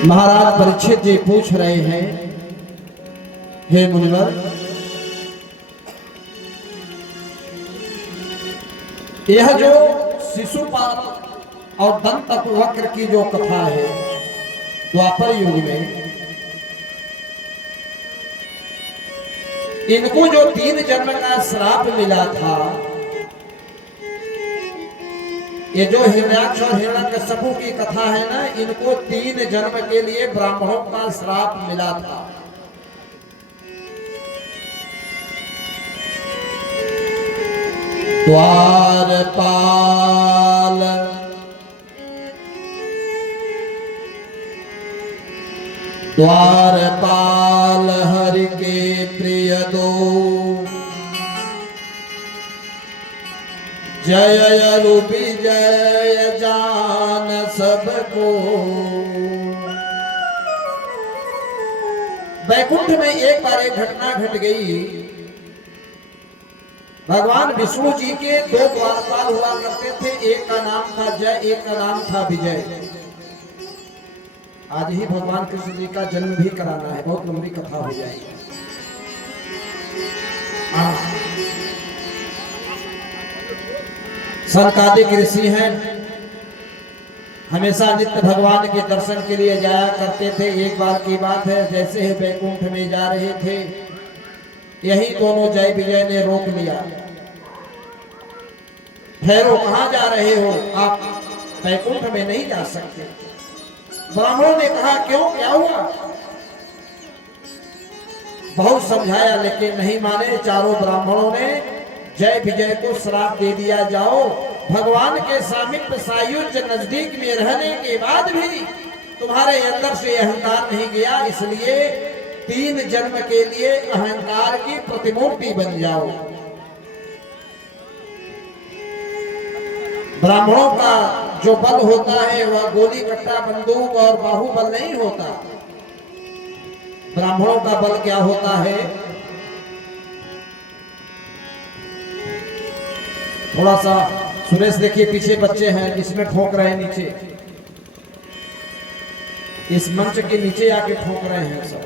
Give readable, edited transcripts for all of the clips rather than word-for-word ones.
महाराज परीक्षित जी पूछ रहे हैं, हे मुनिवर, यह जो शिशुपाल और दंतवक्र की जो कथा है द्वापर युग में, इनको जो 3 जन्म का श्राप मिला था, ये जो हिरण्याक्ष और हिरण्यकश्यपु की कथा है ना, इनको 3 जन्म के लिए ब्राह्मणों का श्राप मिला था। द्वारपाल हरि के प्रिय दो, जय यरु विजय जान सबको। वैकुंठ में एक बार एक घटना घट गई। भगवान विष्णु जी के 2 द्वारपाल हुआ करते थे, एक का नाम था जय, एक का नाम था विजय। आज ही भगवान कृष्ण जी का जन्म भी कराना है, बहुत लंबी कथा हो जाएगी। सनकादिक ऋषि हैं, हमेशा नित्य भगवान के दर्शन के लिए जाया करते थे। एक बार की बात है, जैसे ही वैकुंठ में जा रहे थे, यही दोनों जय विजय ने रोक लिया। ठहरो, कहां जा रहे हो आप? वैकुंठ में नहीं जा सकते। ब्राह्मणों ने कहा, क्यों, क्या हुआ? बहुत समझाया लेकिन नहीं माने। चारों ब्राह्मणों ने जय विजय को श्राप दे दिया, जाओ, भगवान के सामीप्य सायुज्य नजदीक में रहने के बाद भी तुम्हारे अंदर से अहंकार नहीं गया, इसलिए 3 जन्म के लिए अहंकार की प्रतिमूर्ति बन जाओ। ब्राह्मणों का जो बल होता है वह गोली कट्टा बंदूक और बाहुबल नहीं होता। ब्राह्मणों का बल क्या होता है? थोड़ा सा सुरेश देखिए, पीछे बच्चे हैं, इसमें ठोक रहे हैं नीचे, इस मंच के नीचे आके ठोक रहे हैं सब।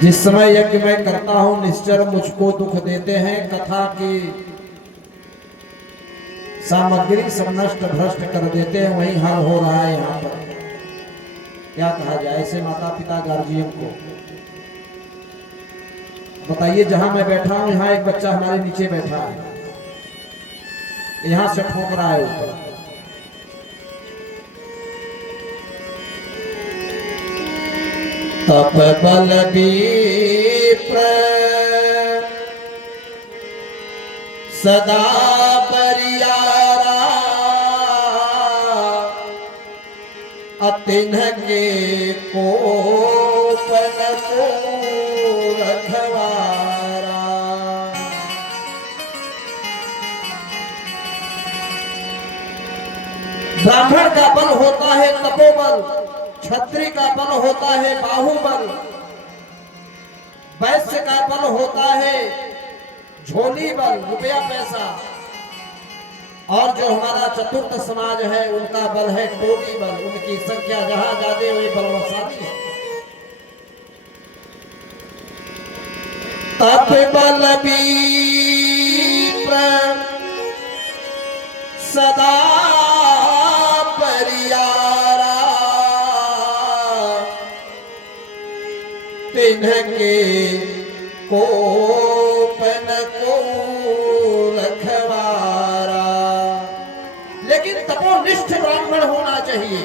जिस समय यज्ञ मैं करता हूं, निश्चर मुझको दुख देते हैं, कथा की सामग्री सब नष्ट भ्रष्ट कर देते हैं, वही हाल हो रहा है यहाँ पर। क्या कहा जाए ऐसे माता पिता गार्जियन को? बताइए, जहां मैं बैठा हूं यहाँ एक बच्चा हमारे नीचे बैठा है, यहां से ठोक रहा है ऊपर। तप बल विप्र सदा परियारा, अतिन्ह के कोपन को रखवारा। ब्राह्मण का बल होता है तपोबल, क्षत्रिय का बल होता है बाहुबल, वैश्य का बल होता है झोली बल, रुपया पैसा, और जो हमारा चतुर्थ समाज है उनका बल है टोली बल। उनकी संख्या जहां ज्यादा हुई बलवशाली है। तप बल विप्र सदा परियारा, तिन्ह के कोपन को रखवारा। लेकिन तपोनिष्ठ ब्राह्मण होना चाहिए।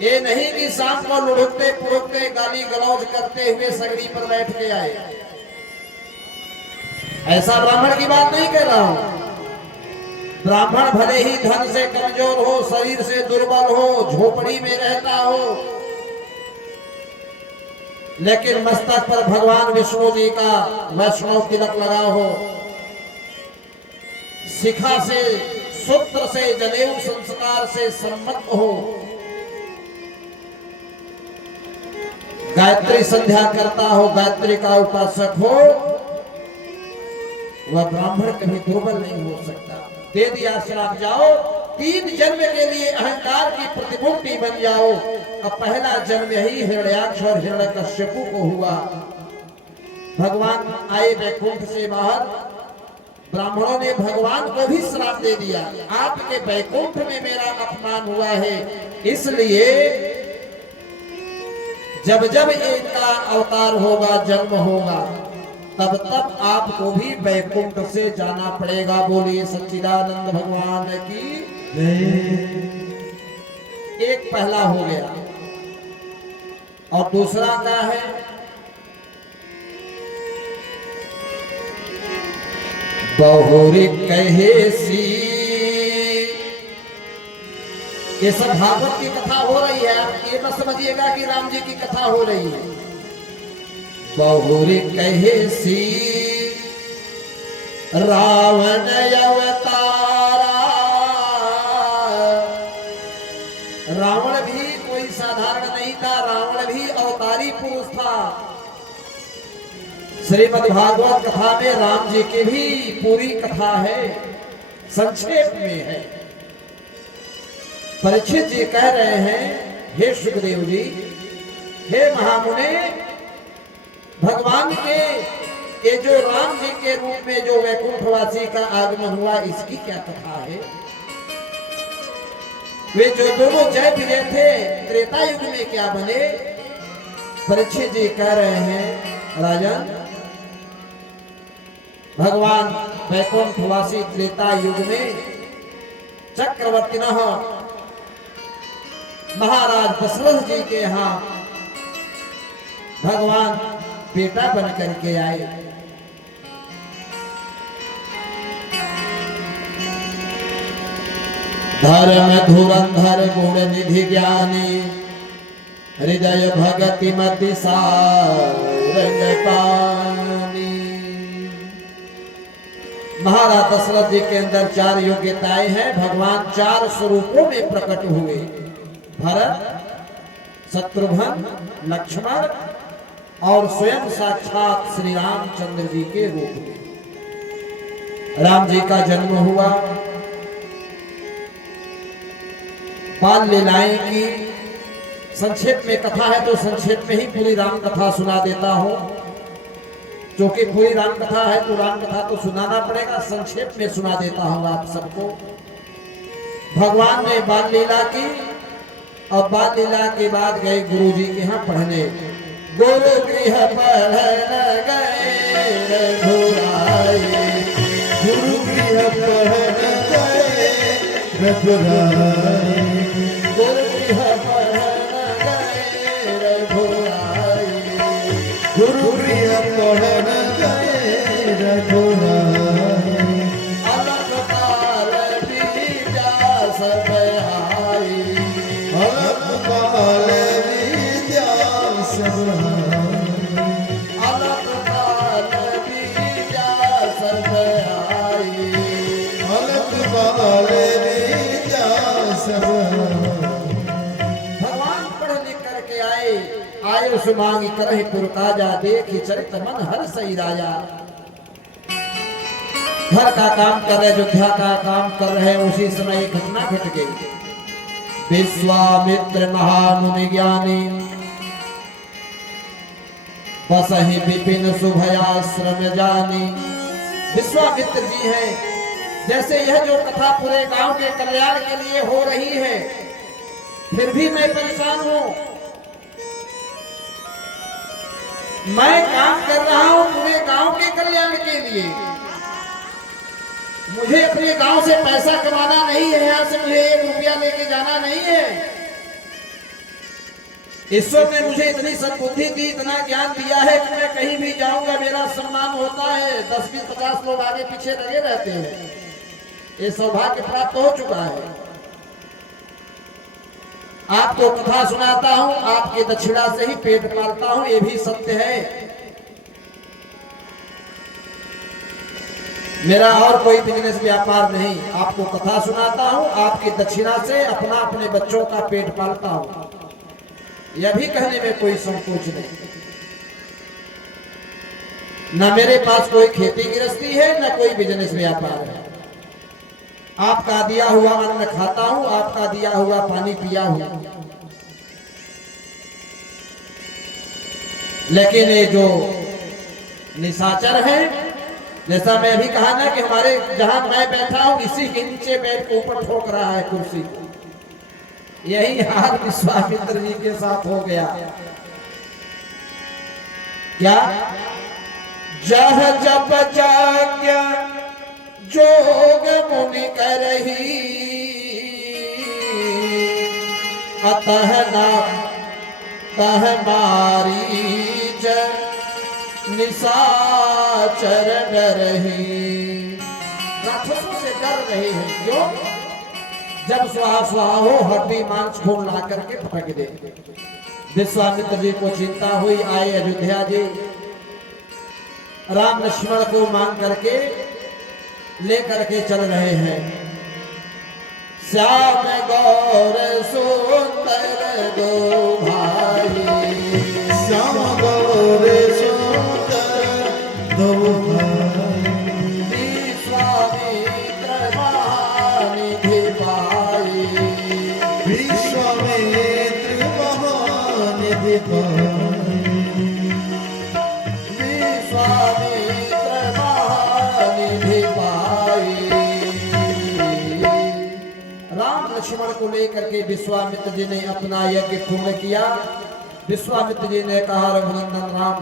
ये नहीं कि शाम को लुढ़कते पुढ़कते गाली गलौज करते हुए सगड़ी पर बैठ के आए। ऐसा ब्राह्मण की बात नहीं कह रहा हूं। ब्राह्मण भले ही धन से कमजोर हो, शरीर से दुर्बल हो, झोपड़ी में रहता हो, लेकिन मस्तक पर भगवान विष्णु जी का वैष्णव तिलक लगा हो, शिखा से सूत्र से जनेऊ संस्कार से सम्मत हो, गायत्री संध्या करता हो, गायत्री का उपासक हो, वह ब्राह्मण कभी दुर्बल नहीं हो सकता। दे दिया श्राप, जाओ 3 जन्म के लिए अहंकार की प्रतिमूर्ति बन जाओ। अब पहला जन्म यही हिरण्याक्ष और हिरण्यकश्यपु को हुआ। भगवान आए वैकुंठ से बाहर, ब्राह्मणों ने भगवान को भी श्राप दे दिया, आपके वैकुंठ में मेरा अपमान हुआ है, इसलिए जब जब इनका अवतार होगा, जन्म होगा, तब तब आपको भी वैकुंठ से जाना पड़ेगा। बोलिए सच्चिदानंद भगवान की। एक पहला हो गया, और दूसरा क्या है? बहुरी कहे सी। ये सब भागवत की कथा हो रही है, आप ये मत समझिएगा कि राम जी की कथा हो रही है। बहुरी कहे सी रावण अवतारा। रावण भी कोई साधारण नहीं था, रावण भी अवतारी पुरुष था। श्रीमद् भागवत कथा में राम जी की भी पूरी कथा है, संक्षेप में है। परीक्षित जी कह रहे हैं, हे सुखदेव जी, हे महामुने, भगवान के ये जो राम जी के रूप में जो वैकुंठवासी का आगमन हुआ, इसकी क्या कथा है? वे जो दोनों जय विजय थे, त्रेता युग में क्या बने? परीक्षित जी कह रहे हैं, राजन, भगवान वैकुंठवासी त्रेता युग में चक्रवर्ती महाराज दशरथ जी के यहाँ भगवान बेटा बन करके आए। धर्म धुरंधर गुण निधि ज्ञानी, हृदय भगति मति सारंग पानी। महाराज दशरथ जी के अंदर 4 योग्यताएं हैं। भगवान 4 स्वरूपों में प्रकट हुए, भरत, शत्रुघ्न, लक्ष्मण और स्वयं साक्षात श्री रामचंद्र जी के रूप में। राम जी का जन्म हुआ, बाल लीलाएं की संक्षेप में कथा है, तो संक्षेप में ही पूरी राम कथा सुना देता हूं। क्योंकि पूरी राम कथा है तो राम कथा तो सुनाना पड़ेगा, संक्षेप में सुना देता हूं आप सबको। भगवान ने बाल लीला की, और बाल लीला के बाद गए गुरु जी के यहाँ पढ़ने। गुरु गृह पढ़ने गए रघुराई, गुरु गृह पढ़ने गए रघुराई, गुरु गृह पढ़ने गए रघुराई, गुरु गृह पढ़ने गए रघुराई। अलग काल विद्या सब आई, अलग काल विद्या सब आई, अलग काल विद्या सब आई, अलग काल विद्या सब आई। भगवान पढ़ लिख करके आए, आए उस मांगी करहि पुरकाजा, देखी चरित मन हर सही राजा। घर का काम कर रहे, अयोध्या का काम कर रहे, उसी समय एक घटना घट गई। विश्वामित्र महामुनि ज्ञानी, बसहि विपिन शुभयाश्रम जानी। विश्वामित्र जी हैं, जैसे यह जो कथा पूरे गांव के कल्याण के लिए हो रही है, फिर भी मैं परेशान हूं। मैं काम कर रहा हूं पूरे गांव के कल्याण के लिए, मुझे अपने गांव से पैसा कमाना नहीं है, यहां से मुझे 1 रुपया लेके जाना नहीं है। ईश्वर ने मुझे इतनी सद्बुद्धि दी, इतना ज्ञान दिया है कि मैं कहीं भी जाऊंगा मेरा सम्मान होता है। 10, 20, 50 लोग आगे पीछे लगे रहते हैं। ये सौभाग्य प्राप्त हो चुका है। आपको कथा सुनाता हूं, आपकी दक्षिणा से ही पेट पालता हूं, ये भी सत्य है। मेरा और कोई बिजनेस व्यापार नहीं, आपको कथा सुनाता हूं, आपकी दक्षिणा से अपना अपने बच्चों का पेट पालता हूं, यह भी कहने में कोई संकोच नहीं। न मेरे पास कोई खेती गृहस्थी है, न कोई बिजनेस व्यापार है। आपका दिया हुआ अन्न खाता हूं, आपका दिया हुआ पानी पिया हूं। लेकिन ये जो निशाचर है, जैसा मैं अभी कहा ना कि हमारे जहां मैं बैठा हूं इसी के नीचे बैठ के ऊपर ठोक रहा है कुर्सी को, यही हाल विश्वामित्र जी के साथ हो गया। क्या जह जब जाज्ञा जोग मुनि करही, अतः ना तह मारीच निशाचर डरही। राक्षसों से डर रहे हैं, क्यों? जब स्वाहा स्वाहा हो हड्डी मांस खून ला करके फटक दे। विश्वामित्र जी को चिंता हुई, आए अयोध्या जी, राम लक्ष्मण को मांग करके लेकर के चल रहे हैं। श्याम गौर सुंदर दो भाई, श्याम गौर सुंदर दो भाई, विश्वामित्र महानिधि पाई, विश्वामित्र महानिधि पाई, विश्वामित्र महानिधि पाई। राम लक्ष्मण को लेकर के विश्वामित्र जी ने अपना यज्ञ पूर्ण किया। विश्वामित्र जी ने कहा, रघुनंदन राम,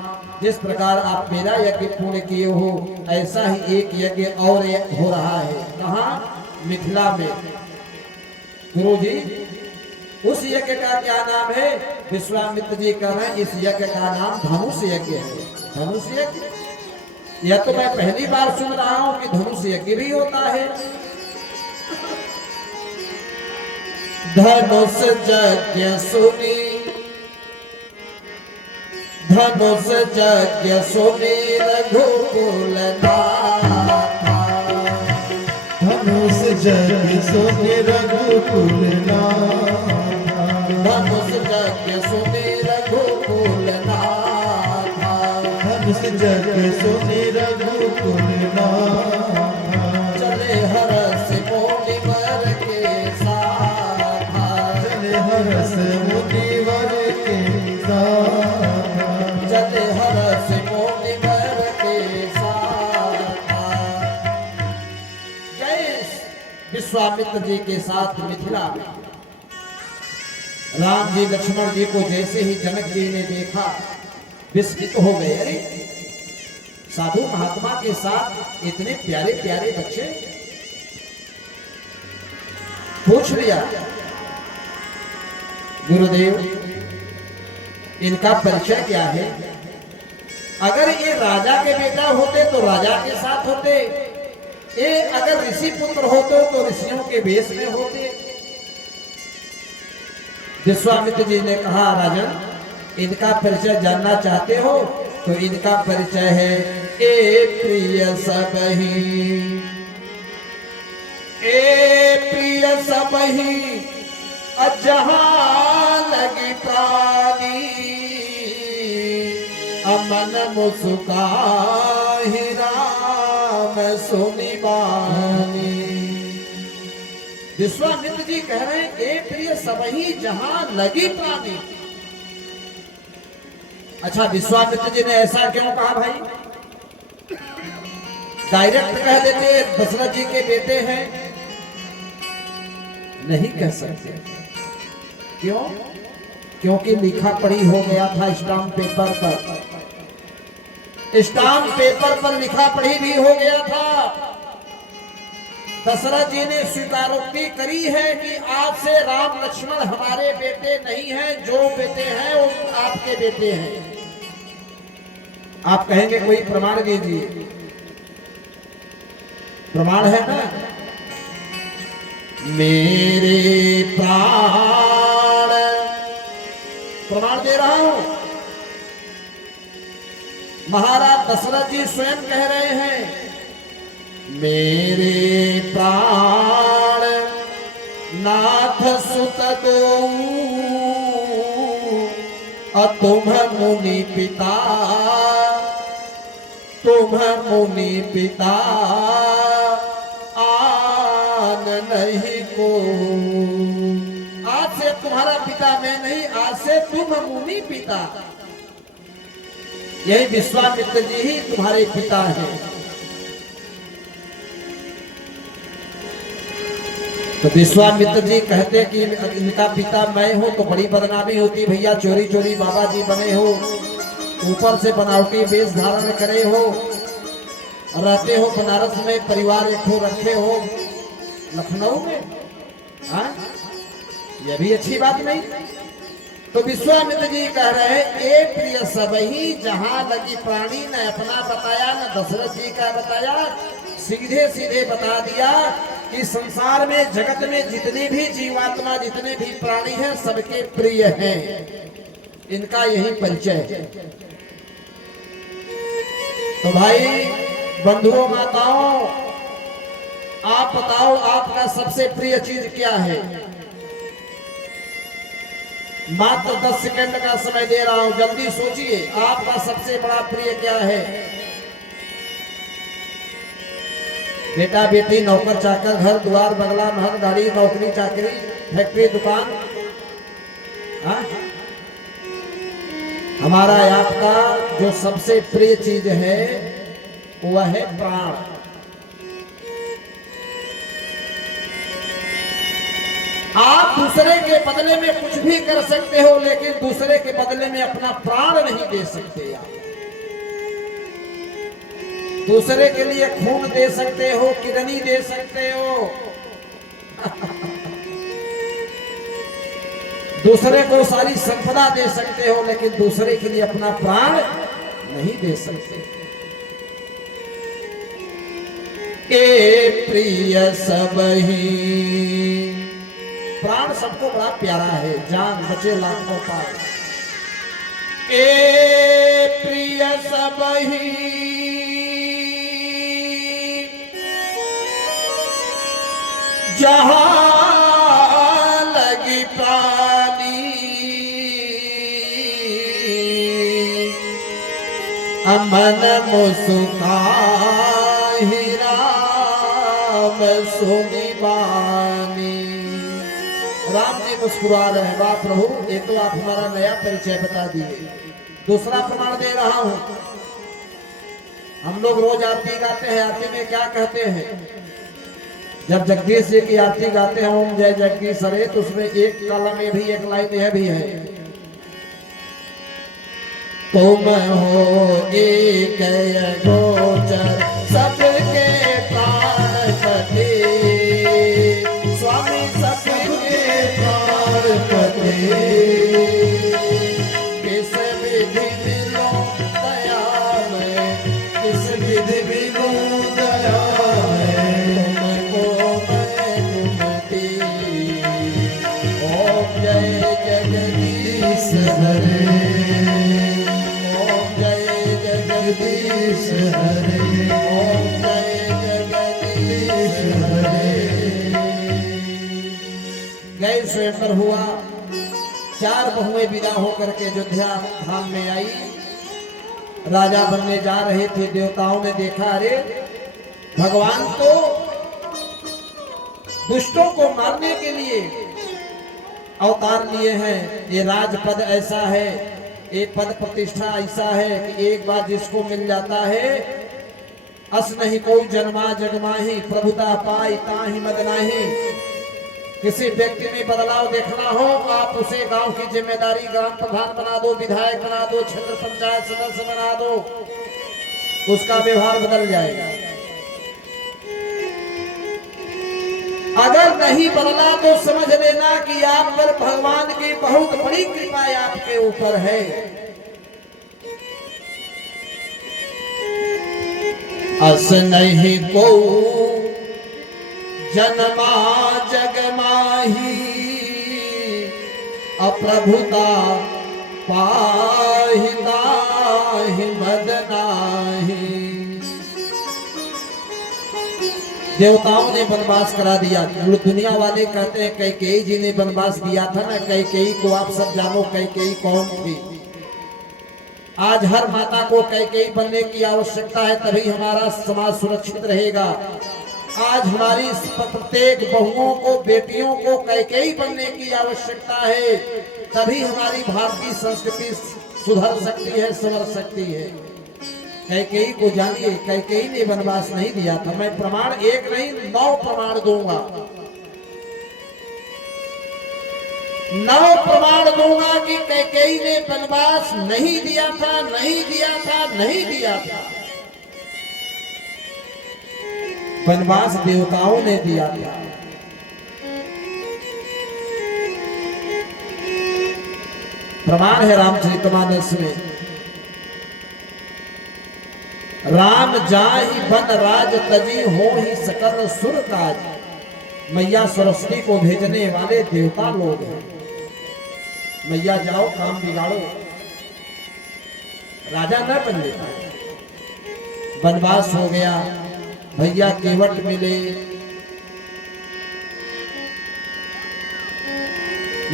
जिस प्रकार आप मेरा यज्ञ पूर्ण किए हो, ऐसा ही एक यज्ञ और हो रहा है। कहाँ? मिथिला में। गुरु जी, उस यज्ञ का क्या नाम है? विश्वामित्र जी कह रहे हैं, इस यज्ञ का नाम धनुष यज्ञ है। धनुष यज्ञ, यह तो मैं पहली बार सुन रहा हूं कि धनुष यज्ञ भी होता है। धनुष यज्ञ सुनी, धनुष यज्ञ सुनी रघुकुल नाथा, धनुष यज्ञ सुनि रघुकुल नाथा, धनुष यज्ञ सुनी रघुकुल नाथा, धनुष यज्ञ सुनि रघुकुल नाथा, चले हरस मुनिवर के साथा, चले हरस मुनिवर के साथा, चले हरस मुनिवर के साथा। गए विश्वामित्र जी के साथ मिथिला में। राम जी लक्ष्मण जी को जैसे ही जनक जी ने देखा, विस्मित हो गए। अरे साधु महात्मा के साथ इतने प्यारे प्यारे बच्चे। पूछ लिया, गुरुदेव इनका परिचय क्या है? अगर ये राजा के बेटा होते तो राजा के साथ होते, ये अगर ऋषि पुत्र होते तो ऋषियों के वेश में होते। विश्वामित्र जी ने कहा, राजन इनका परिचय जानना चाहते हो तो इनका परिचय है, ए प्रिय सबही, ए प्रिय सबही, जहां लगी प्राणी, अमन मुस्काहि राम सुनि बानी। विश्वामित्र जी कह रहे हैं, ए प्रिय सबही जहां लगी प्राणी। अच्छा, विश्वामित्र जी ने ऐसा क्यों कहा भाई? डायरेक्ट कह देते दशरथ जी के बेटे हैं? नहीं कह सकते। क्यों? क्योंकि लिखा पढ़ी हो गया था स्टाम्प पेपर पर, स्टाम्प पेपर पर लिखा पढ़ी भी हो गया था। दशरथ जी ने स्वीकारोक्ति करी है कि आज से राम लक्ष्मण हमारे बेटे नहीं हैं, जो बेटे हैं वो आपके बेटे हैं। आप कहेंगे कोई प्रमाण दीजिए। प्रमाण है ना, मेरे प्राण, प्रमाण दे रहा हूं। महाराज दशरथ जी स्वयं कह रहे हैं, मेरे प्राण नाथ सुत दो, तुम मुनि पिता तुम मुनि पिता आन नहीं को। आज से तुम्हारा पिता मैं नहीं, आज से तुम मुनि पिता। यही विश्वामित्र जी ही तुम्हारे पिता हैं। तो विश्वामित्र जी कहते कि इनका पिता मैं हूं तो बड़ी बदनामी होती भैया, चोरी चोरी बाबा जी बने हो, ऊपर से बनावटी वेश धारण करे हो, रहते हो बनारस में, परिवार एक हो रखे हो लखनऊ में, हाँ यह भी अच्छी बात नहीं। तो विश्वामित्र जी कह रहे हैं ए प्रिय सबही जहां लगी प्राणी, न अपना बताया न दशरथ जी का बताया, सीधे सीधे बता दिया कि संसार में जगत में जितने भी जीवात्मा जितने भी प्राणी हैं सबके प्रिय हैं, इनका यही परिचय। तो भाई बंधुओं माताओं, आप बताओ आपका सबसे प्रिय चीज क्या है? मात्र 10 सेकंड का समय दे रहा हूं, जल्दी सोचिए आपका सबसे बड़ा प्रिय क्या है? बेटा बेटी, नौकर चाकर, घर द्वार, बंगला महल, गाड़ी, नौकरी चाकरी, फैक्ट्री दुकान, हाँ? हमारा आपका जो सबसे प्रिय चीज है वह है प्राण। आप दूसरे के बदले में कुछ भी कर सकते हो, लेकिन दूसरे के बदले में अपना प्राण नहीं दे सकते आप। दूसरे के लिए खून दे सकते हो, किडनी दे सकते हो, दूसरे को सारी संपदा दे सकते हो, लेकिन दूसरे के लिए अपना प्राण नहीं दे सकते। ए प्रिय सबही, प्राण सबको बड़ा प्यारा है, जान बचे लाखों पार। ए प्रिय सबही जहां लगी प्राणी, अमन मुस्काहि राम सुनि बानी। राम जी मुस्कुरा रहे हैं, वाह प्रभु ये तो आप हमारा नया परिचय बता दिए। दूसरा प्रमाण दे रहा हूं, हम लोग रोज आरती गाते हैं, आरती में क्या कहते हैं? जब जगदीश जी की आरती गाते हैं ओम जय जगदीश हरे, तो उसमें एक कलम में भी एक लाइन यह भी है, तुम हो एक गोचर सबके प्राणपति, स्वामी सबके प्राणपति, किस विधि मिलो दया में, किस विधि मिलो दया में, तुमको मैं घुमती। ओम जय जगदीश हरे, ओम जय जगदीश हरे, ओम जय जगदीश हरे। गए स्वयंवर हुआ, 4 बहुएं विदा होकर के अयोध्या धाम में आई, राजा बनने जा रहे थे। देवताओं ने देखा अरे भगवान तो दुष्टों को मारने के लिए अवतार लिए हैं, ये राजपद ऐसा है, ये पद प्रतिष्ठा ऐसा है कि एक बार जिसको मिल जाता है अस नहीं कोई जन्मा जगमाही, प्रभुता पाई ताहि मद नाही। किसी व्यक्ति में बदलाव देखना हो आप उसे गांव की जिम्मेदारी ग्राम प्रधान बना दो, विधायक बना दो, क्षेत्र पंचायत सदस्य बना दो, उसका व्यवहार बदल जाएगा। अगर नहीं बदला तो समझ लेना कि आप पर भगवान की बहुत बड़ी कृपा आपके ऊपर है। अस नहीं को जन्मा जगमाही, अप्रभुता पाहि ताहि मद नाही। देवताओं ने वनवास करा दिया, दुनिया वाले कहते हैं कैकेयी जी ने वनवास दिया था ना, कैकेयी को आप सब जानो कैकेयी कौन थी। आज हर माता को कैकेयी बनने की आवश्यकता है, तभी हमारा समाज सुरक्षित रहेगा। आज हमारी प्रत्येक बहुओं को, बेटियों को कैकेयी बनने की आवश्यकता है, तभी हमारी भारतीय संस्कृति सुधर सकती है, संवर सकती है। कैकेयी को जानिए, कैकेयी ने वनवास नहीं दिया था। मैं प्रमाण एक नहीं 9 प्रमाण दूंगा, 9 प्रमाण दूंगा कि कैकेयी ने वनवास नहीं दिया था, नहीं दिया था, नहीं दिया था। वनवास देवताओं ने दिया था। प्रमाण है रामचरितमानस में, राम जाहि वन राज तजी हो ही सकल सुर काज। मैया सरस्वती को भेजने वाले देवता लोग हैं। मैया जाओ काम बिगाड़ो, राजा न बन लेता। वनवास हो गया, भैया केवट मिले,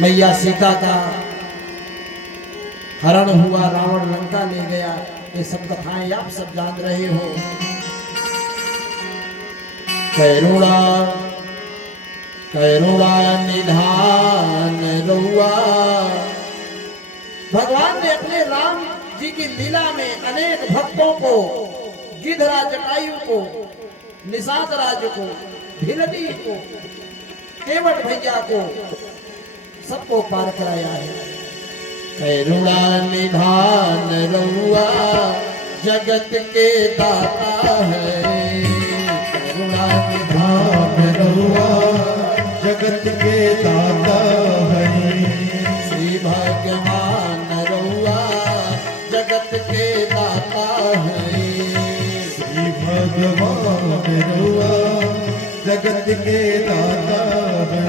मैया सीता का हरण हुआ, रावण लंका ले गया। ये सब कथाएं आप सब जान रहे हो। करुणा करुणा निधान रउआ। भगवान ने अपने राम जी की लीला में अनेक भक्तों को, गिधराज जटायु को, निषाद राज को, भिलनी को, केवट भैया को, सबको पार कराया है। करुणा निधान रउआ जगत के दाता है। करुणा निधान रउआ जगत के दाता है। श्री भगवान रउआ जगत के दाता है। श्री भगवान रउआ जगत के दाता है।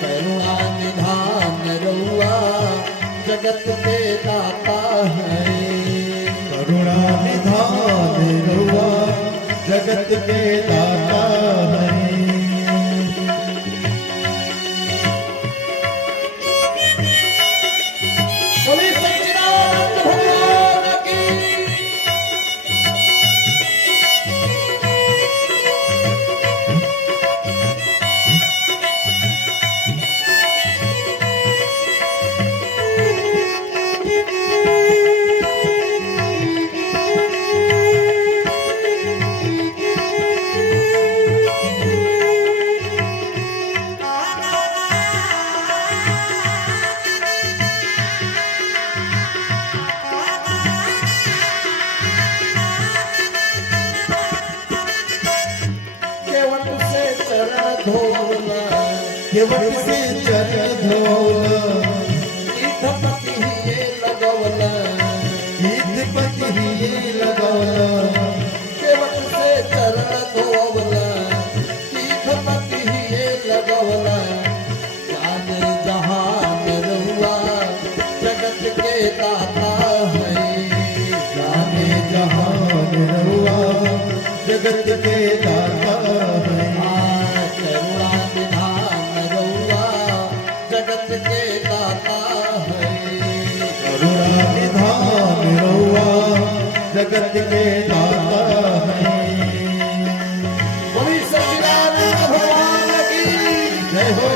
करुणा निधान रउआ जगत के दाता है। करुणा निधान रउआ जगत के दाता है। बोले सच्चिदानंद भगवान की। केवट से चरण धोला। ईधपति ये लगवला। ईधपति ये लगवला। केवट से चरण धोवला। ईधपति ये लगवला। जाने जहान रउआ जगत के दाता है। जाने जहान रउआ जगत के दाता है। करुणा निधान रउआ जगत के दाता है। करुणा निधान रउआ जगत के दाता है। बोली सच्चिदानंद भगवान की जय हो।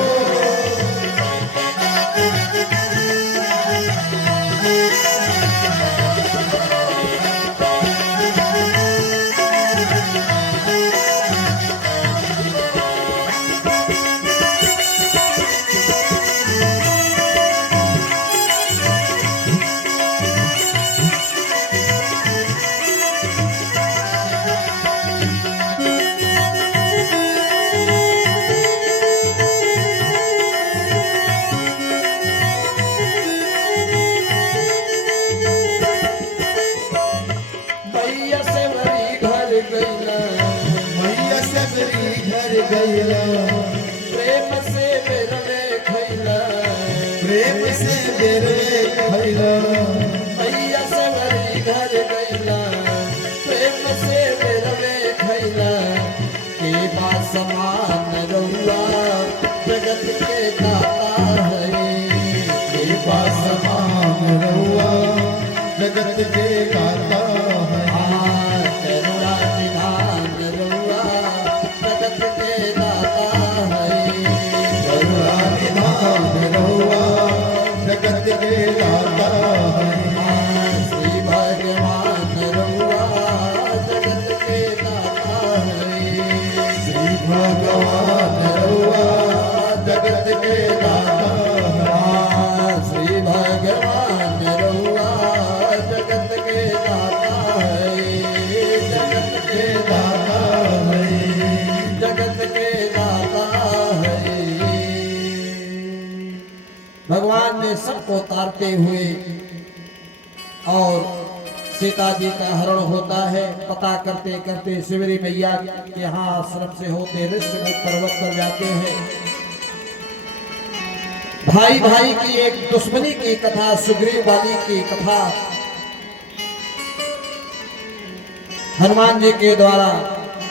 मैया से वरी घर गईला। मैया सबरी घर गईला। प्रेम से बेरवे खैला। प्रेम से बेरवे खैला। मैया से वरी घर गईला। प्रेम से बेरवे खैला। के बा समान रउआ जगत के दाता है। के बा समान रउआ जगत के दाता है करुणा निधान रउआ जगत के दाता है करुणा निधान रउआ जगत के दाता है श्री भगवान रउआ जगत के दाता है श्री भगवान रउआ जगत के दाता है श्री भगवान रउआ जगत के दाता है जगत के दाता है जगत के दाता है। भगवान ने सबको तारते हुए और सीता जी का हरण होता है। पता करते करते शिवरी मैया के यहाँ आश्रम से होते ऋषिमुख पर्वत पर जाते हैं। भाई भाई की एक दुश्मनी की कथा, सुग्रीव वाली की कथा हनुमान जी के द्वारा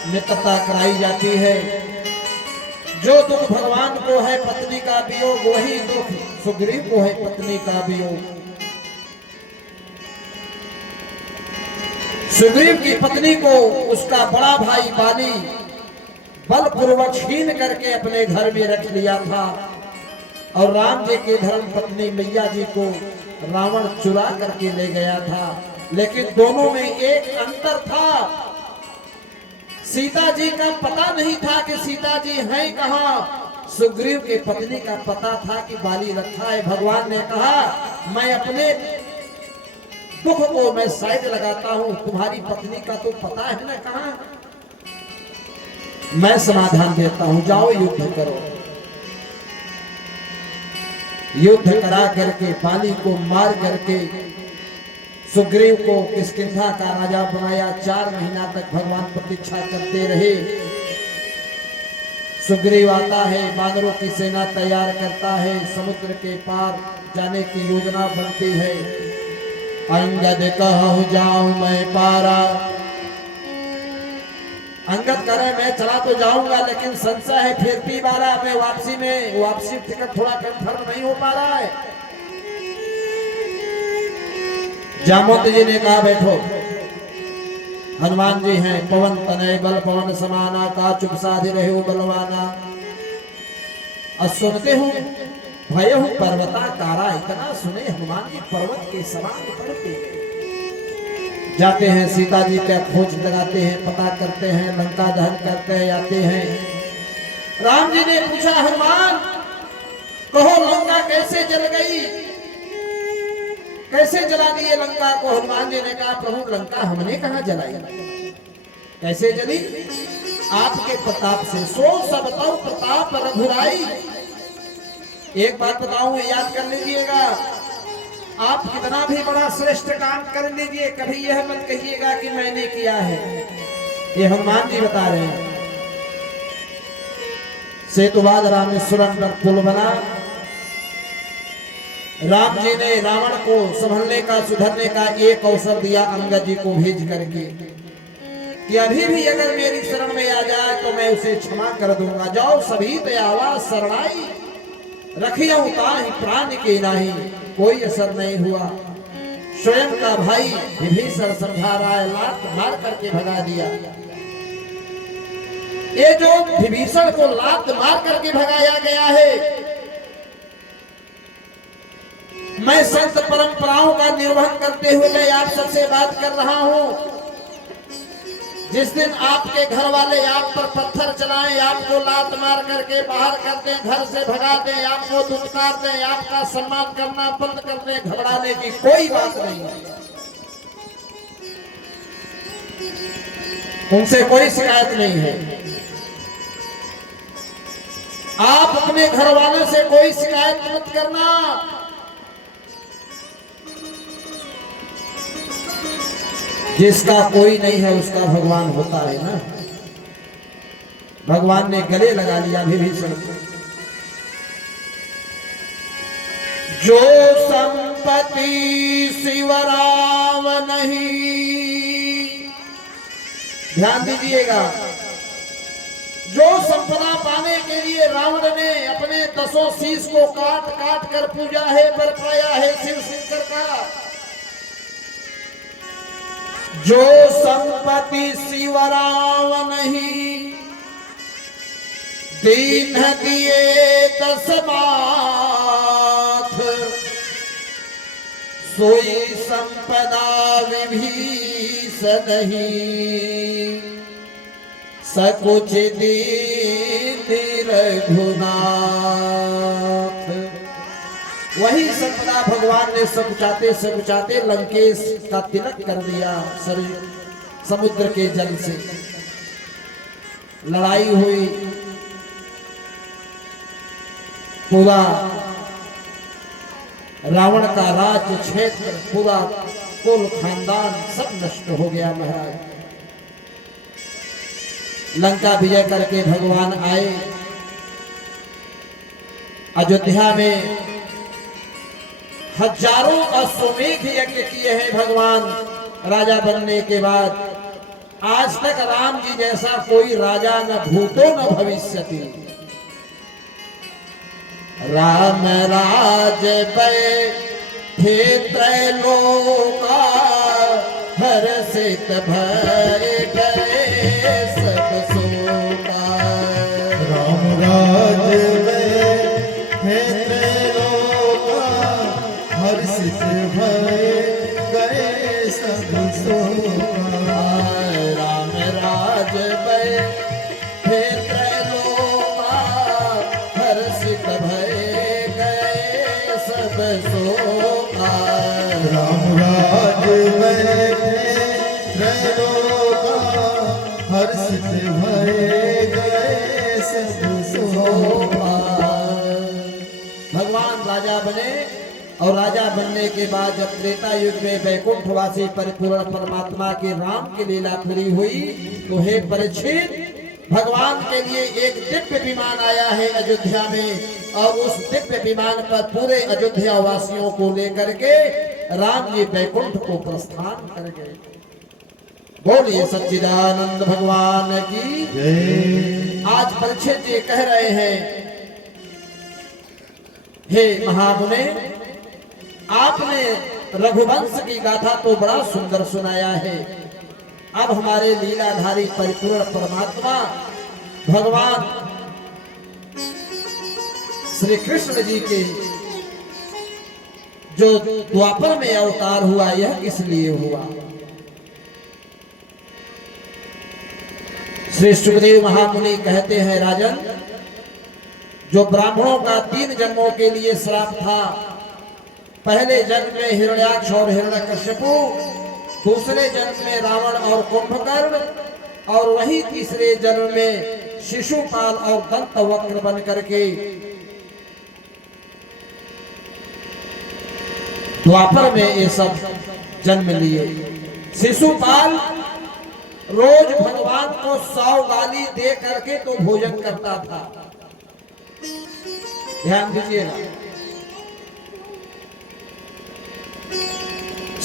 मित्रता कराई जाती है। जो दुख भगवान को है पत्नी का वियोग, वही दुख सुग्रीव को है पत्नी का वियोग। सुग्रीव की पत्नी को उसका बड़ा भाई बाली बलपूर्वक छीन करके अपने घर में रख लिया था और राम जी की धर्म पत्नी मैया जी को रावण चुरा करके ले गया था। लेकिन दोनों में एक अंतर था, सीता जी का पता नहीं था कि सीता जी हैं कहाँ। सुग्रीव के पत्नी का पता था कि बाली रखा है। भगवान ने कहा मैं अपने दुख को मैं साइड लगाता हूं, तुम्हारी पत्नी का तो पता है ना कहाँ, मैं समाधान देता हूं, जाओ युद्ध करो। युद्ध करा करके बाली को मार करके सुग्रीव को किष्किंधा का राजा बनाया। 4 महीना तक भगवान प्रतीक्षा करते रहे। सुग्रीव आता है, बानरों की सेना तैयार करता है, समुद्र के पार जाने की योजना बनती है। अंगद कहूं जाऊं मैं पारा, अंगद करे मैं चला तो जाऊंगा लेकिन संशय है फिर भी बारा, मैं वापसी टिकट थोड़ा कंफर्म नहीं हो पा रहा है। जामवंत जी ने कहा बैठो, हनुमान जी हैं पवन तनय बल पवन समाना, का चुप साधे रहे हो बलवाना। सुनते हूँ भय हूँ पर्वताकारा, इतना सुने हनुमान जी पर्वत के समान पड़ते। जाते हैं सीता जी का खोज लगाते हैं, पता करते हैं, लंका दहन करते हैं, आते हैं। राम जी ने पूछा हनुमान कहो लंका कैसे जल गई, कैसे जला दिए लंका को। हनुमान जी ने कहा प्रभु लंका हमने कहा जलाई, कैसे जली, आपके प्रताप से। सो सब बताओ प्रताप रघुराई। एक बात बताऊं याद कर लीजिएगा, आप कितना भी बड़ा श्रेष्ठ काम कर लीजिए, कभी यह मत कहिएगा कि मैंने किया है। ये हनुमान जी बता रहे हैं। सेतुवाद रामेश्वरम पर पुल बना। राम जी ने रावण को संभलने का सुधरने का एक अवसर दिया अंगद जी को भेज करके कि अभी भी अगर मेरी शरण में आ जाए तो मैं उसे क्षमा कर दूंगा। जाओ सभी दयावा शरणाई, रखियो ताहि प्राण के नाही, कोई असर नहीं हुआ। स्वयं का भाई विभीषण समझा रहा है, लात मार करके भगा दिया। ये जो विभीषण को लात मार करके भगाया गया है, मैं संत परंपराओं का निर्वहन करते हुए मैं आप सबसे बात कर रहा हूं। जिस दिन आपके घर वाले आप पर पत्थर चलाएं, आपको लात मार करके बाहर कर दें, घर से भगा दें, आपको दुत्कार दें, आपका सम्मान करना बंद कर दें, घबराने की कोई बात नहीं है। उनसे कोई शिकायत नहीं है। आप अपने घर वालों से कोई शिकायत मत करना। जिसका कोई नहीं है उसका भगवान होता है ना। भगवान ने गले लगा लिया विभीषण को। जो संपत्ति शिवराम नहीं, ध्यान दीजिएगा, जो संपदा पाने के लिए रावण ने अपने 10 शीश को काट काट कर पूजा है, बर पाया है शिव शंकर का, जो संपत्ति शिवराव नहीं दीन दिए दसमाथ, सोई संपदा विभीष नहीं, सकुच दीन रघुनाथ। वही संपदा भगवान ने सकुचाते लंकेश का तिलक कर दिया। समुद्र के जल से लड़ाई हुई, पूरा रावण का राज्य क्षेत्र, पूरा कुल खानदान सब नष्ट हो गया महाराज। लंका विजय करके भगवान आए, अयोध्या में हजारों अश्वमेध यज्ञ किए हैं भगवान राजा बनने के बाद। आज तक राम जी जैसा कोई राजा न भूतो न भविष्यति। राम राज बैठे त्रैलोका, हर्षित भय गए सब शोका। राम राज बैठे त्रैलोका, हर्षित भय गए सब शोका। राम राज बैठे त्रैलोका, हर्षित भय गए सब शोका। राम राज बैठे त्रैलोका, हर्षित भय गए सब शोका। भगवान राजा बने और राजा बनने के बाद जब त्रेता युग में वैकुंठवासी परिपूर्ण परमात्मा के राम की लीला पूरी हुई, तो हे परीक्षित, भगवान के लिए एक दिव्य विमान आया है अयोध्या में, और उस दिव्य विमान पर पूरे अयोध्या वासियों को लेकर के राम जी वैकुंठ को प्रस्थान कर गए। बोलिए सच्चिदानंद भगवान की जय। आज परीक्षित जी कह रहे हैं, हे महामुने, आपने रघुवंश की गाथा तो बड़ा सुंदर सुनाया है। अब हमारे लीलाधारी परिपूर्ण परमात्मा भगवान श्री कृष्ण जी के जो द्वापर में अवतार हुआ, यह किस लिए हुआ? श्री सुखदेव महामुनि कहते हैं, राजन, जो ब्राह्मणों का 3 जन्मों के लिए श्राप था, पहले जन्म में हिरण्याक्ष और हिरण्यकश्यपु, दूसरे जन्म में रावण और कुंभकर्ण, और वही तीसरे जन्म में शिशुपाल और दंतवक्र बन करके द्वापर में ये सब जन्म लिए। शिशुपाल रोज भगवान को 100 गाली दे करके तो भोजन करता था। ध्यान दीजिएगा,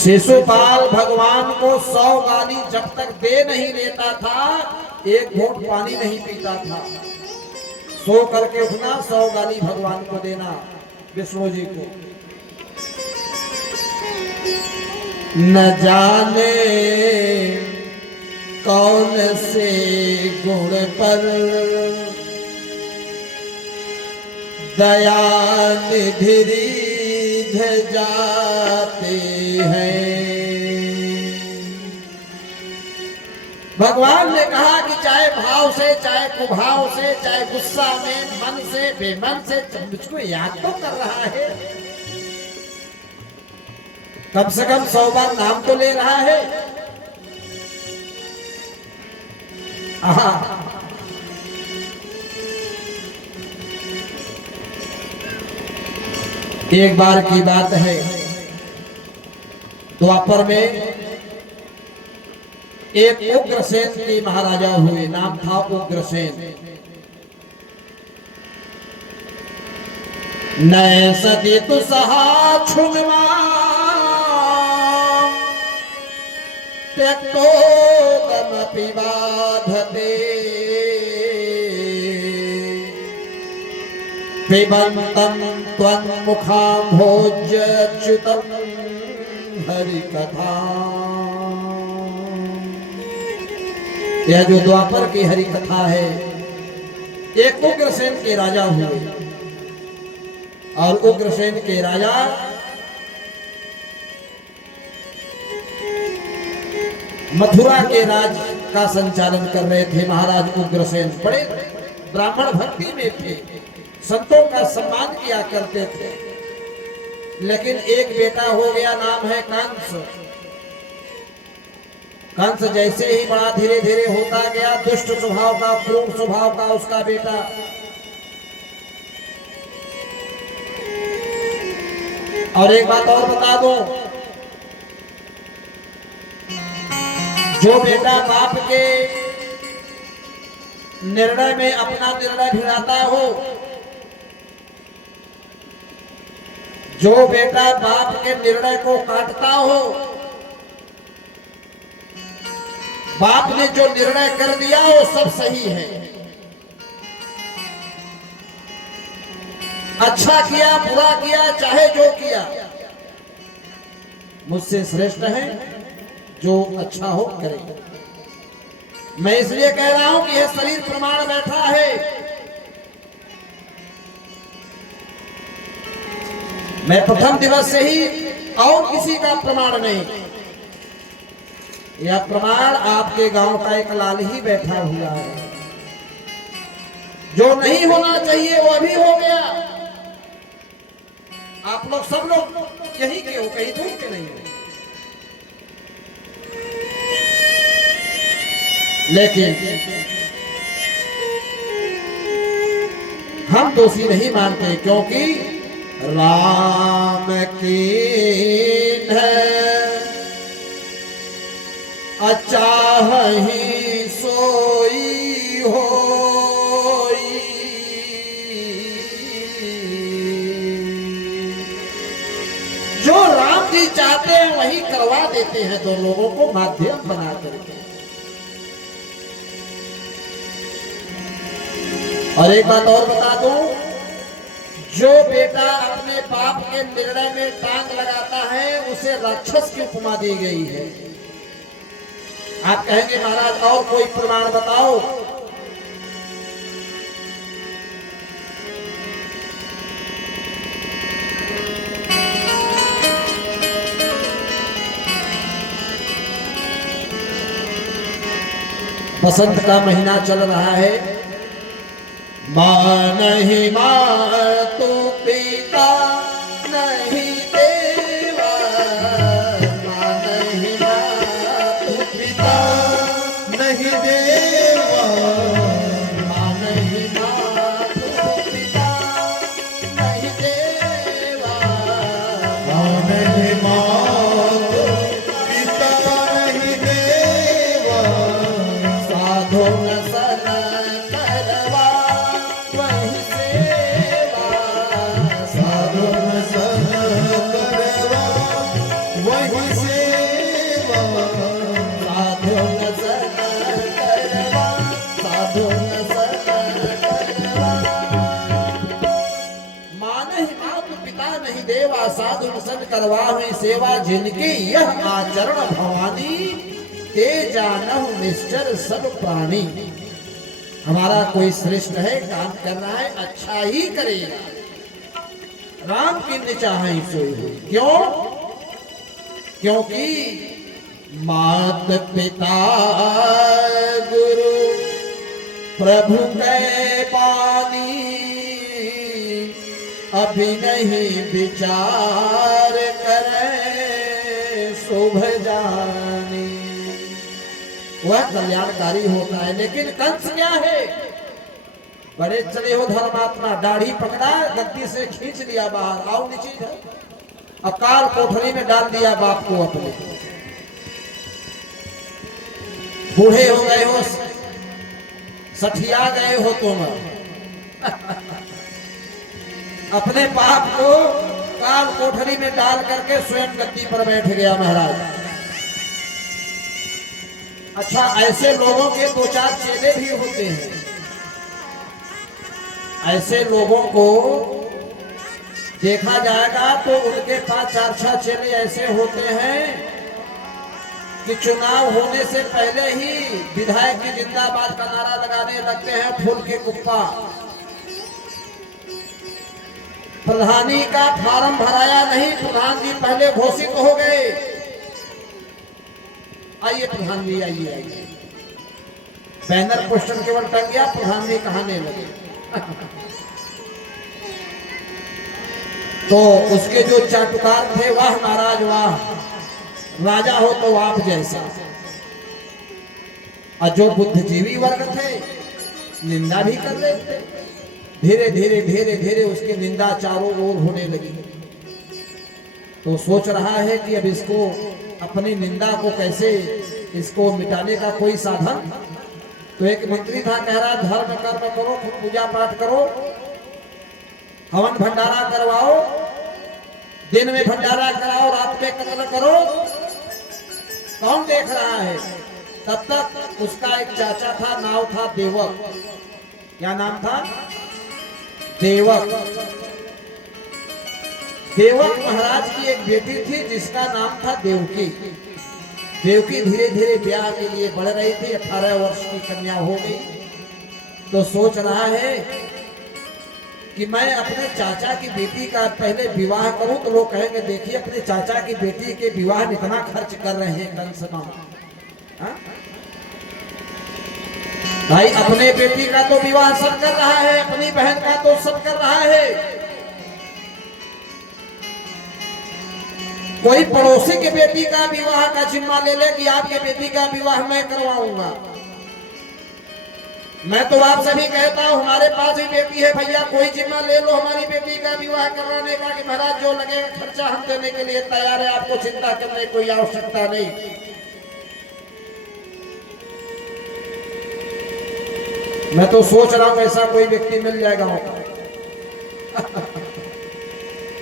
शिशुपाल भगवान को 100 गाली जब तक दे नहीं लेता था, एक घूंट पानी नहीं पीता था। सो करके उठना, 100 गाली भगवान को देना, विष्णु जी को। न जाने कौन से गुण पर दया निधि रिझ जाते हैं। भगवान ने कहा कि चाहे भाव से, चाहे कुभाव से, चाहे गुस्सा में, मन से, बेमन से, मुझको याद तो कर रहा है। कम से कम 100 बार नाम तो ले रहा है। एक बार की बात है, द्वापर में एक उग्रसेन के महाराजा हुए, नाम था उग्रसेन। नय सती तु सहा छुनमा त्यक्तो तमपि बाधते पिबन्तं त्वन्मुखाम्भोज्य अच्युतं हरिकथा। यह जो द्वापर की हरि कथा है, एक उग्रसेन के राजा हुए और उग्रसेन के राजा मथुरा के राज का संचालन कर रहे थे। महाराज उग्रसेन बड़े ब्राह्मण भक्ति में थे, संतों का सम्मान किया करते थे, लेकिन एक बेटा हो गया, नाम है कंस। कंस जैसे ही बड़ा धीरे धीरे होता गया, दुष्ट स्वभाव का, क्रूर स्वभाव का उसका बेटा। और एक बात और बता दो, जो बेटा बाप के निर्णय में अपना निर्णय भिड़ाता हो, जो बेटा बाप के निर्णय को काटता हो, बाप ने जो निर्णय कर दिया वो सब सही है, अच्छा किया बुरा किया चाहे जो किया, मुझसे श्रेष्ठ है जो अच्छा हो करे। मैं इसलिए कह रहा हूं कि यह शरीर प्रमाण बैठा है। मैं प्रथम दिवस से ही और किसी का प्रमाण नहीं, यह प्रमाण आपके गांव का एक लाल ही बैठा हुआ है। जो नहीं होना चाहिए वो अभी हो गया। आप लोग सब लोग यही के हो, कहीं दूर के नहीं हो। लेकिन हम दोषी नहीं मानते, क्योंकि राम की है अचाहि सोई होई। जो राम जी चाहते हैं वही करवा देते हैं, दो लोगों को माध्यम बना करके। और एक बात और बता दूं, जो बेटा अपने बाप के निर्णय में टांग लगाता है उसे राक्षस की उपमा दी गई है। आप कहेंगे महाराज और कोई प्रमाण बताओ। बसंत का महीना चल रहा है, मां नहीं मां तू पिता नहीं देवा, मां नहीं मां तू पिता नहीं देवा, मां नहीं मां तू पिता नहीं देवा, मां नहीं मां पिता नहीं देवा, साधु न सन करवा वही सेवा, साधु न सन करवा वही सेवा, साधु न सन करवा, साधु न सन करवा। मां नहीं मां तू पिता नहीं देवा, साधु न सन करवा हुई सेवा, जिनके यह आचरण भवानी ते जानहु निश्चर सब प्राणी। हमारा कोई श्रेष्ठ है, काम कर रहा है, अच्छा ही करेगा। राम की निचाह सोई हुई, क्यों? क्योंकि मात पिता गुरु प्रभु के पानी, अभी नहीं विचार करे शुभ जानी। वह कल्याणकारी होता है, लेकिन कंस क्या है? बड़े चले हो धर्मात्मा, दाढ़ी पकड़ा, गद्दी से खींच लिया बाहर, आओ नीचे इधर, अब काल कोठरी में डाल दिया बाप को अपने। बूढ़े हो गए हो, सठिया गए हो तुम, अपने बाप को काल कोठरी में डाल करके स्वयं गद्दी पर बैठ गया महाराज। अच्छा, ऐसे लोगों के दो चार चेले भी होते हैं। ऐसे लोगों को देखा जाएगा तो उनके पास चार छह चेले ऐसे होते हैं कि चुनाव होने से पहले ही विधायक की जिंदाबाद का नारा लगाने लगते हैं फूल के कुप्पा। प्रधानी का फार्म भराया नहीं, प्रधान जी पहले घोषित हो गए। आइए प्रधान जी, आइए आइए। बैनर पोस्टर केवल टंग गया, प्रधान जी कहाने लगे। तो उसके जो चाटुकार थे, वाह महाराज वाह, राजा हो तो आप जैसा। और जो बुद्धिजीवी वर्ग थे निंदा भी कर रहे थे। धीरे धीरे धीरे धीरे उसकी निंदा चारों ओर होने लगी। तो सोच रहा है कि अब इसको, अपनी निंदा को कैसे इसको मिटाने का कोई साधन। तो एक मंत्री था, कह रहा धर्म कर्म करो, खुद पूजा पाठ करो, हवन भंडारा करवाओ, दिन में भंडारा कराओ, रात में कत्ल करो, कौन देख रहा है। तब तक उसका एक चाचा था, नाम था देवक। क्या नाम था? देवक। देवक महाराज की एक बेटी थी जिसका नाम था देवकी। देवकी धीरे धीरे ब्याह के लिए बढ़ रही थी, 18 वर्ष की कन्या हो गई। तो सोच रहा है कि मैं अपने चाचा की बेटी का पहले विवाह करूं, तो लोग कहेंगे देखिए अपने चाचा की बेटी के विवाह में इतना खर्च कर रहे हैं कंस मामा। भाई अपने बेटी का तो विवाह सब कर रहा है, अपनी बहन का तो सब कर रहा है। कोई पड़ोसी के बेटी का विवाह का जिम्मा ले ले कि आपके बेटी का विवाह मैं करवाऊंगा। मैं तो आप सभी कहता हूं, हमारे पास ही बेटी है भैया, कोई जिम्मा ले लो हमारी बेटी का विवाह करवाने का, कि महाराज जो लगेगा खर्चा हम देने के लिए तैयार है, आपको चिंता करने की कोई आवश्यकता नहीं। मैं तो सोच रहा हूं ऐसा कोई व्यक्ति मिल जाएगा।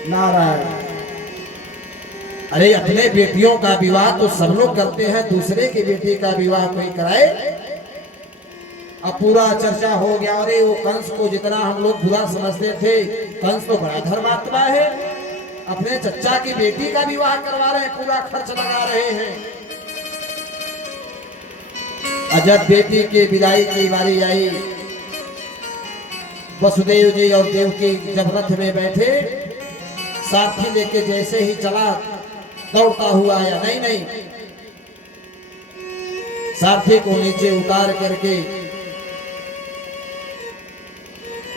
नारायण। अरे अपने बेटियों का विवाह तो सब लोग करते हैं, दूसरे की बेटी का विवाह कोई कराए। अब पूरा चर्चा हो गया, अरे वो कंस को जितना हम लोग बुरा समझते थे, कंस तो बड़ा धर्मात्मा है, अपने चचा की बेटी का विवाह करवा रहे हैं, पूरा खर्च लगा रहे हैं। जब बेटी की विदाई की बारी आई, वसुदेव जी और देवकी जब रथ में बैठे, साथी लेके जैसे ही चला, दौड़ता हुआ आया। नहीं नहीं, सारथी को नीचे उतार करके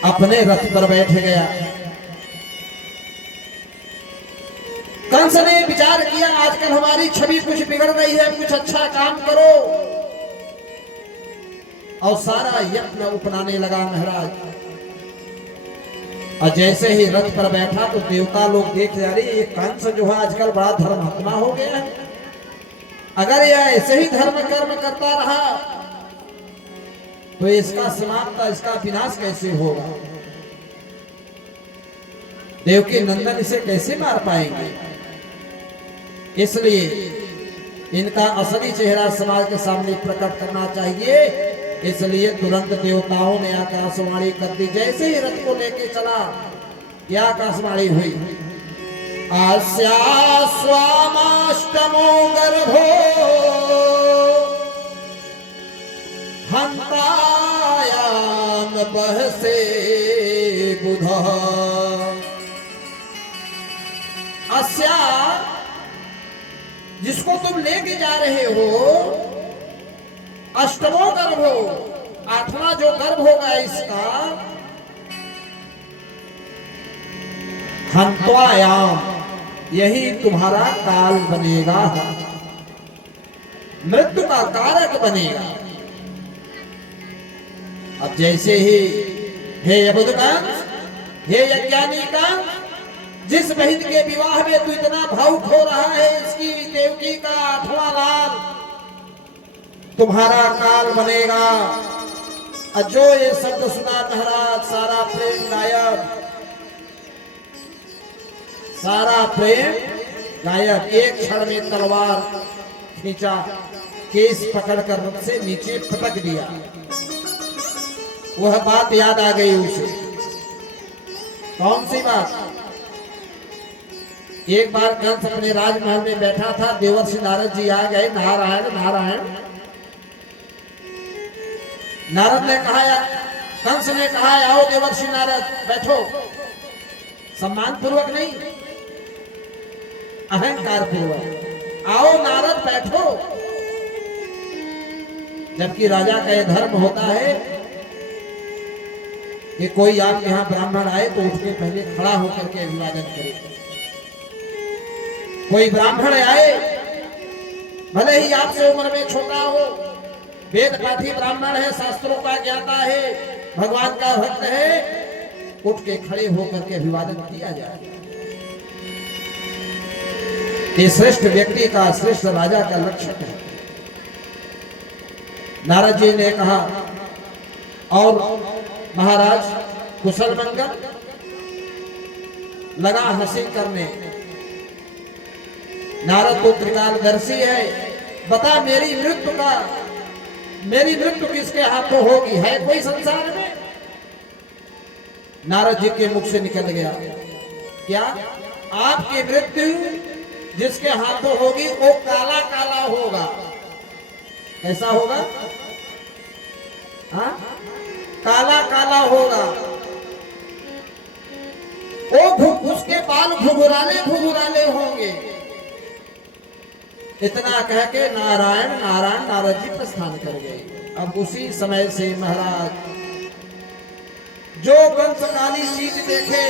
अपने रथ पर बैठ गया। कंस ने विचार किया आजकल हमारी छवि कुछ बिगड़ रही है, कुछ अच्छा काम करो, और सारा यत्न अपनाने लगा महाराज। और जैसे ही रथ पर बैठा तो देवता लोग देख रहे, ये कंस जो है आजकल बड़ा धर्मात्मा हो गया है, अगर यह ऐसे ही धर्म कर्म करता रहा तो इसका समाप्त, इसका विनाश कैसे होगा। देवकी नंदन इसे कैसे मार पाएंगे। इसलिए इनका असली चेहरा समाज के सामने प्रकट करना चाहिए। इसलिए तुरंत देवताओं ने आकाशवाणी कर दी। जैसे ही रथ को लेके चला, क्या आकाशवाणी हुई, आस्या स्वामाष्टमो गर्भो हंतायाम बहसे बुधा। अस्या, जिसको तुम लेके जा रहे हो, अष्टमो गर्भ हो, 8वां जो गर्भ होगा इसका, हंत्वायाम, यही तुम्हारा काल बनेगा, मृत्यु का कारक बनेगा। अब जैसे ही, हे अबुद्धकांत, हे यज्ञानिकांत, जिस बहन के विवाह में तू इतना भावुक हो रहा है, इसकी देवकी का 8वां लाल तुम्हारा काल बनेगा। और जो ये शब्द सुना महाराज, सारा प्रेम गायब, सारा प्रेम गायब। एक क्षण में तलवार खींचा, केस पकड़कर रथ से नीचे पटक दिया। वह बात याद आ गई उसे। कौन सी बात? एक बार कंस अपने राजमहल में बैठा था, देवर्षि नारद जी आ गए। नारायण नारायण। नारद ने कहा, कंस ने कहा, आओ देवर्षि नारद बैठो। सम्मान पूर्वक नहीं, अहंकार पूर्वक, आओ नारद बैठो। जबकि राजा का यह धर्म होता है कि कोई आप यहाँ ब्राह्मण आए तो उसके पहले खड़ा होकर के अभिवादन करे। कोई ब्राह्मण आए, भले ही आपसे उम्र में छोटा हो, वेद पाठी ब्राह्मण है, शास्त्रों का ज्ञाता है, भगवान का भक्त है, उठ के खड़े होकर के अभिवादन किया जाए। ये श्रेष्ठ व्यक्ति का, श्रेष्ठ राजा का लक्षण है। नारद जी ने कहा, और महाराज कुशल मंगल? लगा हंसी करने। नारद तो त्रिकालदर्शी है, बता मेरी मृत्यु किसके हाथों होगी? है कोई संसार में? नारद जी के मुख से निकल गया, क्या? आपकी मृत्यु जिसके हाथों होगी वो काला काला होगा। कैसा होगा? हाँ, काला काला होगा। वो उसके बाल घुघराले घुघराले होंगे। इतना कह के नारायण नारायण नारद जी प्रस्थान कर गए। अब उसी समय से महाराज जो कंस काली चीज देखे,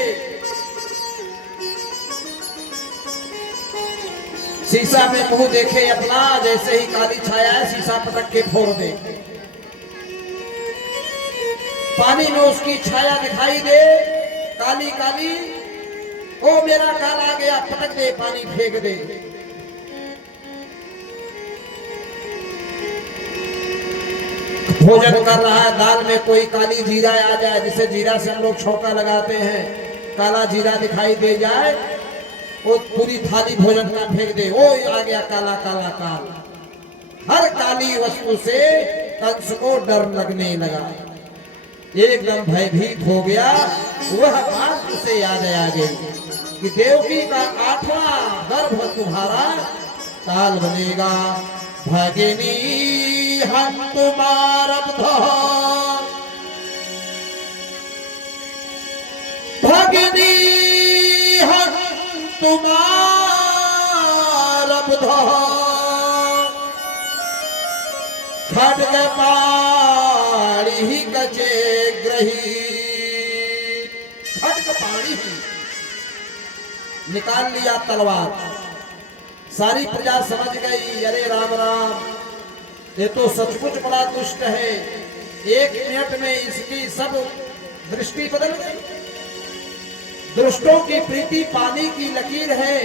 शीशा में मुंह देखे अपना, जैसे ही काली छाया है शीशा पटक के फोड़ दे। पानी में उसकी छाया दिखाई दे, काली काली, ओ मेरा काल आ गया, पटक दे, पानी फेंक दे। भोजन कर रहा है, दाल में कोई काली जीरा आ जाए, जिसे जीरा से हम लोग छौंका लगाते हैं, काला जीरा दिखाई दे जाए, वो पूरी थाली भोजन का फेंक दे, ओ आ गया काला काला काल। हर काली वस्तु से कंस को डर लगने लगा, एकदम भयभीत हो गया। वह बात उसे याद आ गई कि देवकी का 8वां गर्भ तुम्हारा काल बनेगा। भगिनी हम तुम्हारब्ध, भगिनी हम तुम्हारब्ध, खड्ग पाणी गजे ग्रही। खड्ग पाणी निकाल लिया तलवार। सारी प्रजा समझ गई, अरे राम राम, ये तो सचमुच बड़ा दुष्ट है। 1 मिनट में इसकी सब दृष्टि बदल गई। दुष्टों की प्रीति पानी की लकीर है,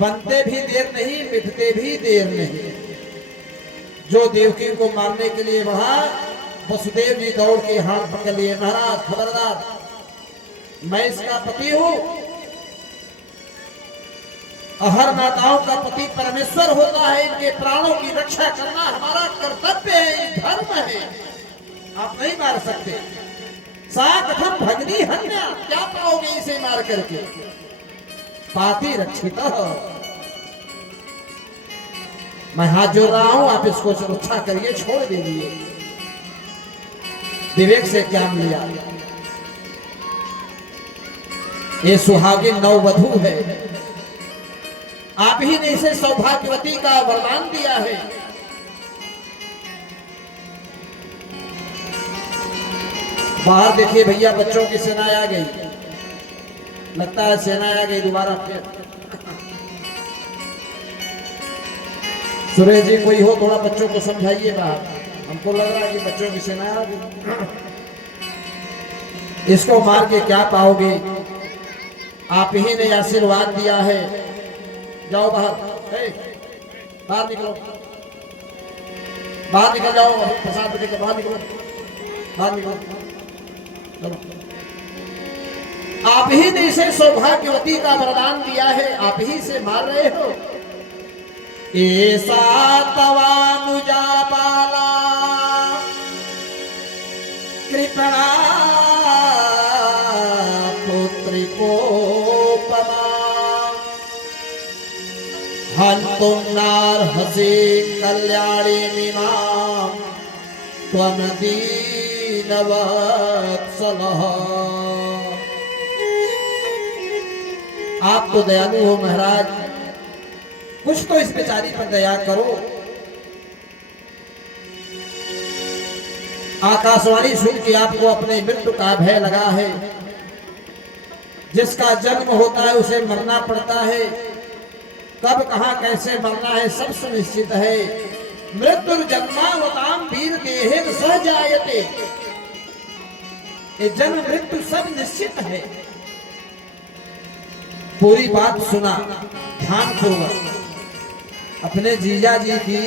बनते भी देर नहीं, मिटते भी देर नहीं। जो देवकी को मारने के लिए बढ़ा, वसुदेव जी दौड़ के हाथ पकड़ लिए, महाराज खबरदार, मैं इसका पति हूं। हर माताओं का पति परमेश्वर होता है, इनके प्राणों की रक्षा करना हमारा कर्तव्य है, धर्म है, आप नहीं मार सकते। साकथम भगनी हन्या, क्या पाओगे इसे मार करके? पाति रक्षिता। मैं हाथ जोड़ रहा हूं, आप इसको सुरक्षा करिए, छोड़ दीजिए। विवेक से ज्ञान लिया। ये सुहागिन नववधू है, आप ही ने इसे सौभाग्यवती का वरदान दिया है। बाहर देखिए भैया, बच्चों की सेना आ गई, लगता है सेना आ गई दोबारा फिर। सुरेश जी कोई हो, थोड़ा बच्चों को समझाइए बाहर, हमको लग रहा है कि बच्चों की सेना आ गई। इसको मार के क्या पाओगे? आप ही ने आशीर्वाद दिया है। जाओ बाहर, बाहर निकलो, बाहर निकल जाओ, प्रसाद देकर बाहर निकलो, बाहर निकलो, चलो। आप ही ने इसे सौभाग्यवती का वरदान दिया है, आप ही से मार रहे हो। ऐसा तवानुजा बाला कृपणा पुत्री को पमा, तुम नार्हसि कल्याणी मीमां त्वं दीनवत्सलः। आप तो दयालु हो महाराज, कुछ तो इस बेचारी पर दया करो। आकाशवाणी सुन के आपको अपने मृत्यु का भय लगा है। जिसका जन्म होता है उसे मरना पड़ता है, कब कहां कैसे मरना है सब सुनिश्चित है। मृत्यु जन्मावताम वीर देहेन सह जायते, ये जन्म मृत्यु सब निश्चित है। पूरी बात सुना ध्यान पूर्वक। अपने जीजा जी की